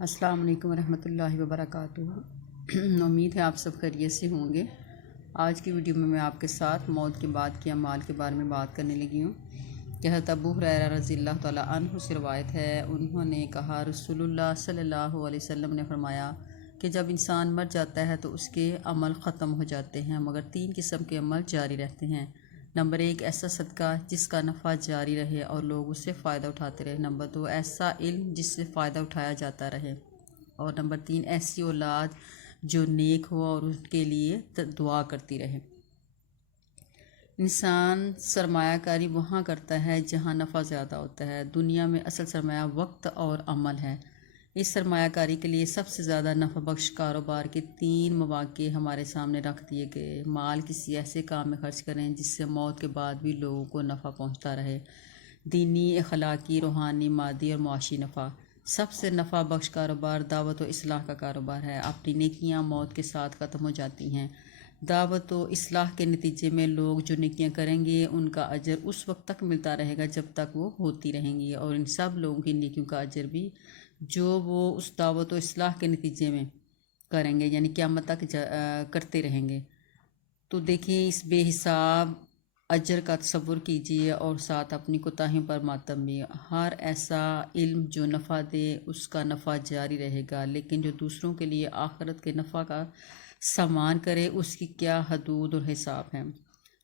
السلام علیکم ورحمۃ اللہ وبرکاتہ۔ امید ہے آپ سب خیریت سے ہوں گے۔ آج کی ویڈیو میں آپ کے ساتھ موت کے بعد کے اعمال کے بارے میں بات کرنے لگی ہوں کہ حضرت ابو ہریرہ رضی اللہ تعالیٰ عنہ سے روایت ہے، انہوں نے کہا رسول اللہ صلی اللہ علیہ وسلم نے فرمایا کہ جب انسان مر جاتا ہے تو اس کے عمل ختم ہو جاتے ہیں مگر 3 قسم کے عمل جاری رہتے ہیں۔ نمبر 1 ایسا صدقہ جس کا نفع جاری رہے اور لوگ اس سے فائدہ اٹھاتے رہے۔ نمبر 2 ایسا علم جس سے فائدہ اٹھایا جاتا رہے۔ اور نمبر 3 ایسی اولاد جو نیک ہو اور ان کے لیے دعا کرتی رہے۔ انسان سرمایہ کاری وہاں کرتا ہے جہاں نفع زیادہ ہوتا ہے۔ دنیا میں اصل سرمایہ وقت اور عمل ہے۔ اس سرمایہ کاری کے لیے سب سے زیادہ نفع بخش کاروبار کے 3 مواقع ہمارے سامنے رکھ دیے گئے۔ مال کسی ایسے کام میں خرچ کریں جس سے موت کے بعد بھی لوگوں کو نفع پہنچتا رہے۔ دینی، اخلاقی، روحانی، مادی اور معاشی نفع۔ سب سے نفع بخش کاروبار دعوت و اصلاح کا کاروبار ہے۔ اپنی نیکیاں موت کے ساتھ ختم ہو جاتی ہیں۔ دعوت و اصلاح کے نتیجے میں لوگ جو نیکیاں کریں گے ان کا اجر اس وقت تک ملتا رہے گا جب تک وہ ہوتی رہیں گی، اور ان سب لوگوں کی نیکیوں کا اجر بھی جو وہ اس دعوت و اصلاح کے نتیجے میں کریں گے یعنی قیامت تک کرتے رہیں گے۔ تو دیکھیں اس بے حساب اجر کا تصور کیجیے اور ساتھ اپنی کوتاہیوں پر ماتم بھی۔ ہر ایسا علم جو نفع دے اس کا نفع جاری رہے گا، لیکن جو دوسروں کے لیے آخرت کے نفع کا سامان کرے اس کی کیا حدود اور حساب ہے۔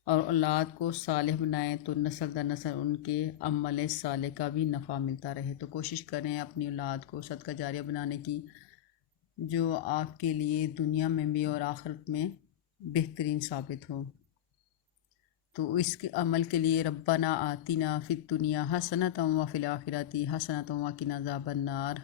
اور اولاد کو صالح بنائیں تو نسل در نسل ان کے عمل صالح کا بھی نفع ملتا رہے۔ تو کوشش کریں اپنی اولاد کو صدقہ جاریہ بنانے کی، جو آپ کے لیے دنیا میں بھی اور آخرت میں بہترین ثابت ہو۔ تو اس کے عمل کے لیے ربنا آتنا فی الدنیا حسنۃ وفی الآخرۃ حسنۃ وقنا عذاب النار۔